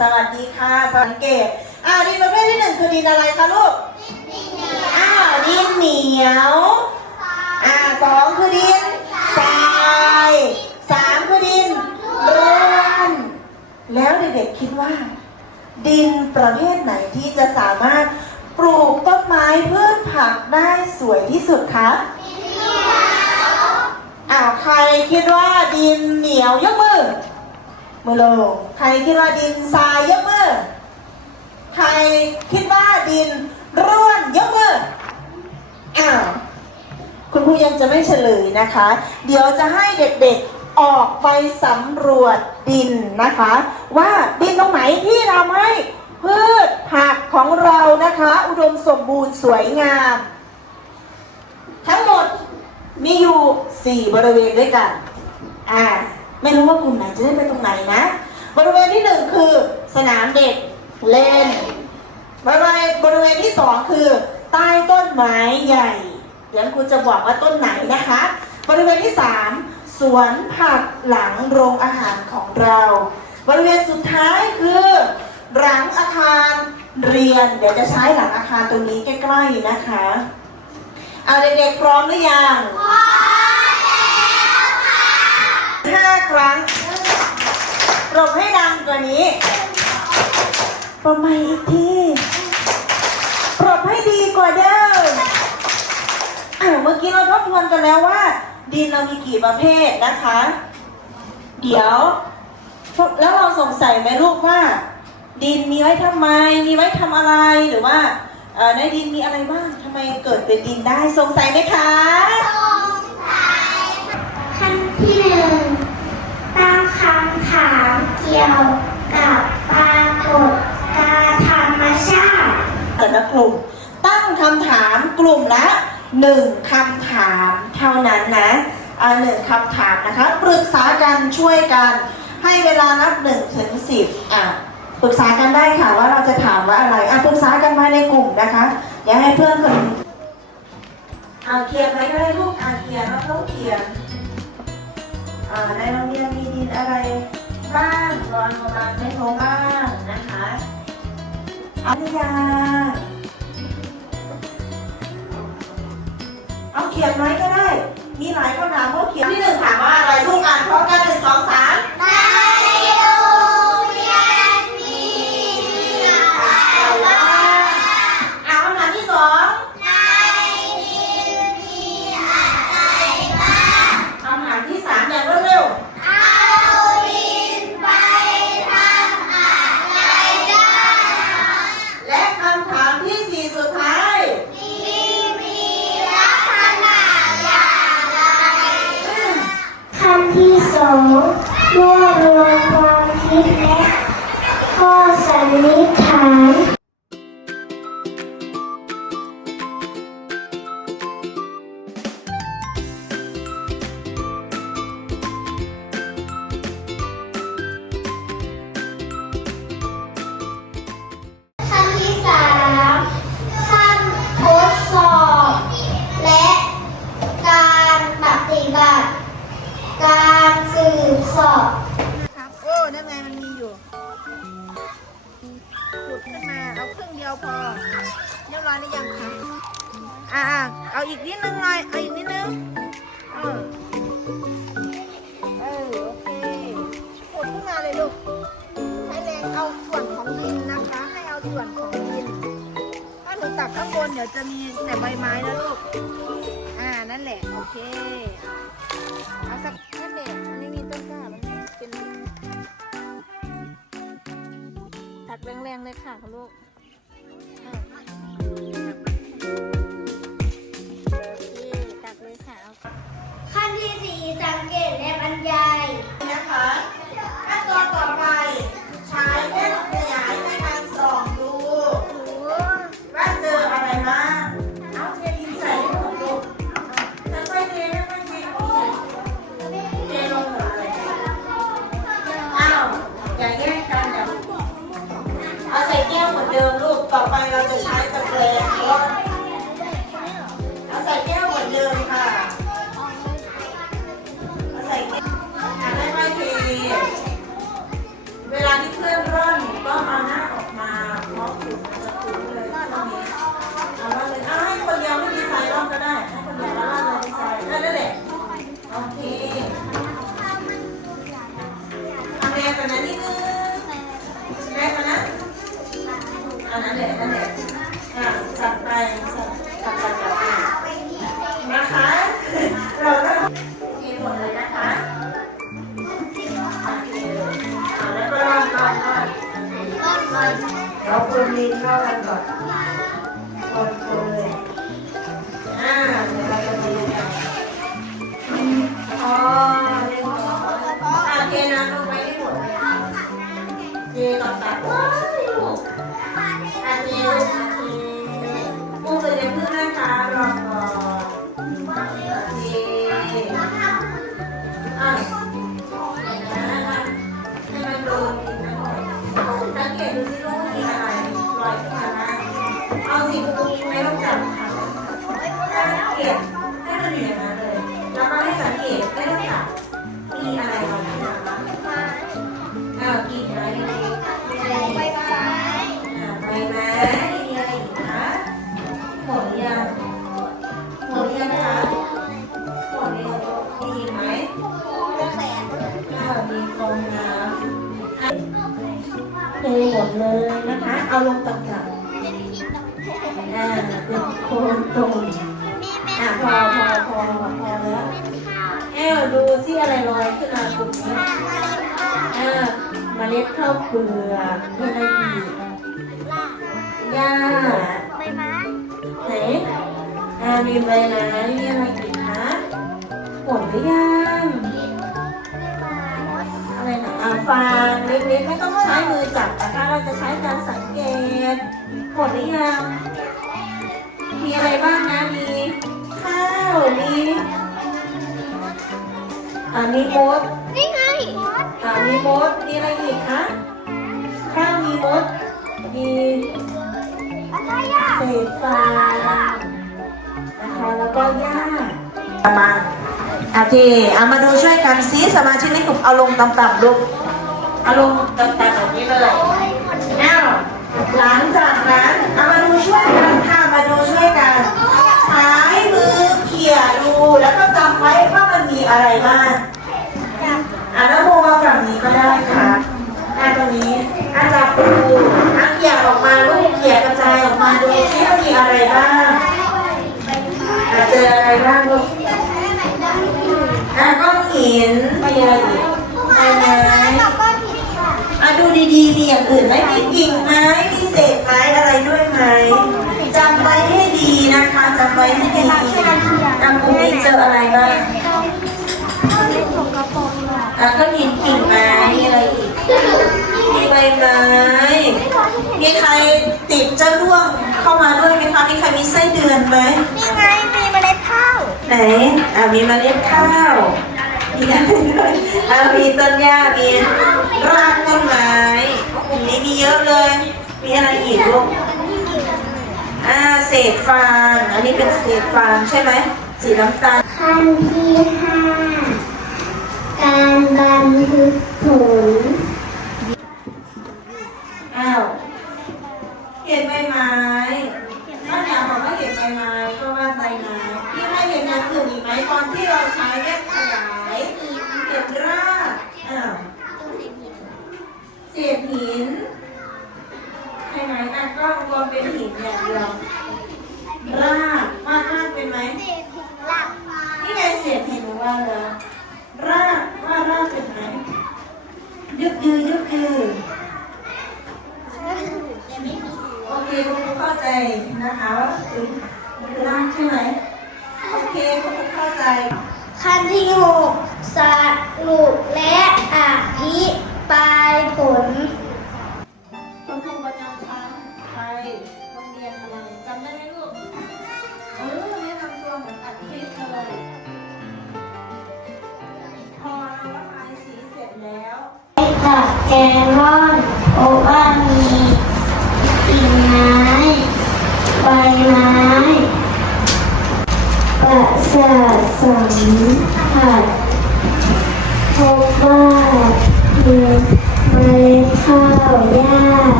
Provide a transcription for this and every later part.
สังเกต อ่าดินประเภทที่หนึ่งคือดินอะไรคะลูกอ่าดินเหนียวอ่าสองคือดินทรายสามคือดินร่วนแล้วเด็กๆคิดว่า ดินประเภทไหนที่จะสามารถปลูกต้นไม้พืชผักได้สวยที่สุดคะอ่าใครคิดว่าดินเหนียวยกมือ มือโลใครคิดว่าดินทรายยกมือ ใครคิดว่าดินร่วนยกมือ อ้าว คุณครูยังจะไม่เฉลยนะคะ เดี๋ยวจะให้เด็กๆออกไปสำรวจดินนะคะ ว่าดินตรงไหนที่ทำให้พืชผักของเรานะคะ อุดมสมบูรณ์สวยงาม ทั้งหมดมีอยู่ 4 บริเวณด้วยกัน อ่า ไม่รู้ว่ากลุ่มไหนจะได้ไปตรงไหนนะ บริเวณที่หนึ่งคือสนามเด็กเล่น บริเวณบริเวณที่สองคือ ใต้ต้นไม้ใหญ่ เดี๋ยวครูจะบอกว่าต้นไหนนะคะ บริเวณที่สามสวนผักหลังโรงอาหารของเรา บริเวณสุดท้ายคือหลังอาคารเรียน เดี๋ยวจะใช้หลังอาคารตรงนี้ใกล้ๆนะคะเอาเด็กๆพร้อมหรือยังพร้อม ห้าครั้งปรบให้ดังกว่านี้ปรบใหม่อีกทีปรบให้ดีกว่าเดิมอ่าเมื่อกี้เราทบทวนกันแล้วว่า ดินเรามีกี่ประเภทนะคะ เดี๋ยว แล้วเราสงสัยไหมลูกว่า ดินมีไว้ทำไม มีไว้ทำอะไรหรือว่าในดินมีอะไรบ้างทำไมเกิดเป็นดินได้สงสัยไหมคะขั้นที่หนึ่ง กี่ยวกับปรากฏการณ์ธรรมชาติแต่ละกลุ่ม ตั้งคำถามกลุ่มละหนึ่งคำถามเท่านั้นนะอ่าหนึ่งคำถามนะคะ ปรึกษากันช่วยกันให้เวลานับหนึ่งถึงสิบอะปรึกษากันได้ค่ะว่าเราจะถามว่าอะไรอะปรึกษากันมาในกลุ่มนะคะอย่าให้เพื่อนคนเอาเขียนไว้ก็ได้ลูกอ่าเขียนแล้วต้องเขียนอ่าในโรงเรียนมีดินอะไร บ้างรอนประมาณไม่โทรบ้างนะคะเอาหรือยังเอาเขียนไว้ก็ได้ มีหลายคำถามเขาเขียนที่หนึ่งถามว่าอะไรลูกอ่านพร้อมกันหนึ่งสองสาม องรวบรวมความคิดและข้อสันนิษฐานขั้น ยังคะ อ่าเอาอีกนิดนึงหน่อย เอาอีกนิดนึงเออเออโอเคขุดขึ้นมาเลยลูก ใช้แรงเอาส่วนของดินนะคะ ให้เอาส่วนของดิน ถ้าหนูตักข้างบนเดี๋ยวจะมีแต่ใบไม้นะลูก อ่า นั่นแหละ โอเค เอาสักนั่นแหละมันไม่มีต้นกล้า มันเป็นตักแรงๆเลยค่ะคุณลูก นิดนึงแม่มนะอันนั้นแหละนั่นแหละ พอแล้วแอลดูที่อะไรลอยขึ้นมาตรงนี้อ่าเมล็ดข้าวเปลือกมีอะไรอีกหญ้าใบไม้ไหนอ่ามีใบไม้มีอะไรอีกคะหมดหรือยังอะไรนะอ่าฟางเล็กๆไม่ต้องใช้มือจับนะคะเราจะใช้การสังเกตหมดหรือยังมีอะไรบ้างนะมี ว มีอ่ามีมดนี่ไงอ่ามีมด มีอะไรอีกคะข้าวมีมด มีอะไรอะเศษฟางนะคะแล้วก็หญ้ามาโอเคเอามาดูช่วยกันซิสมาชิกในกลุ่มเอาลงต่ำๆลูกเอาลงต่ำๆแบบนี้เลยอ้าวหลังจากนั้นเอามาดูช่วยกันค่ะมาดูช่วยกันใช้มืี่ยดูแล้วก็จำไว้ว่ามันมีอะไรบ้างอะแล้วโมมาฝั่งนี้ก็ได้ค่ะอะตรงนี้อาจับดูอะเขี่ยออกมาลูกเขี่ยกระจายออกมาดูซิว่ามีอะไรบ้างอะเจออะไรบ้างลูกอะก้อนหินมีอะไรอีกใบไม้อะดูดีๆมีอย่างอื่นไหมมีกิ่งไม้ มีเศษไม้อะไรด้วยไหมจำไว้ให้ดีนะคะจำไว้ให้ดีจำตรงนี้ เจออะไรบ้างอะก็มีกิ่งไม้มีอะไรอีก มีใบไม้ มีใครติดเจ้าด้วงเข้ามาด้วยไหมคะ มีใครมีไส้เดือนไหมนี่ไง มีเมล็ดข้าว ไหน อ่ามีเมล็ดข้าว มีอะไรด้วยอ่ามีต้นหญ้า มีรากต้นไม้กลุ่มนี้มีเยอะเลย มีอะไรอีกลูกอ่าเศษฟาง อันนี้เป็นเศษฟางใช่ไหม สีน้ำตาลขั้นที่ห้าการบันทึกผล อ้าว เห็นใบไม้ถ้าอยากบอกว่าเห็นใบไม้ก็ว่าใบไม้พี่ให้เห็นอย่างอื่นอีกไหมตอนที่เราใช้แว่นขยายเก็บรากอ้าว เศษหินใช่ไหมอะก็รวมเป็นหินอย่างเดียว รากวาดรากเป็นไหม นี่ไงเศษหินว่าแล้วรากวาดรากเป็นไหมยึกยือยึกยือโอเคคุณครูเข้าใจนะคะว่าคือคือรากใช่ไหมโอเคคุณครูเข้าใจ ขั้นที่หกส รุปและอธิบายผลคุณครูประจำชั้นไปโรงเรียนอะไรจำได้ไหมลูกเออแนะนำตัวเหมือนอัดคลิปเลยพอเราระบายสีเสร็จแล้วจากแกรอนพบว่ามีกิ่งไม้ใบไม้ประสาทสัม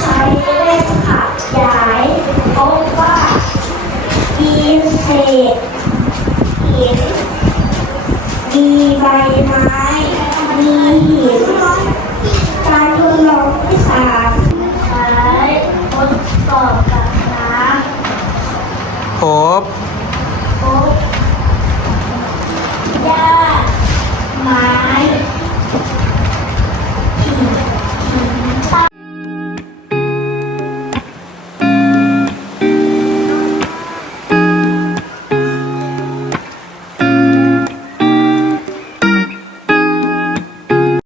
ใช้เลขขยายพบว่ามีเศษ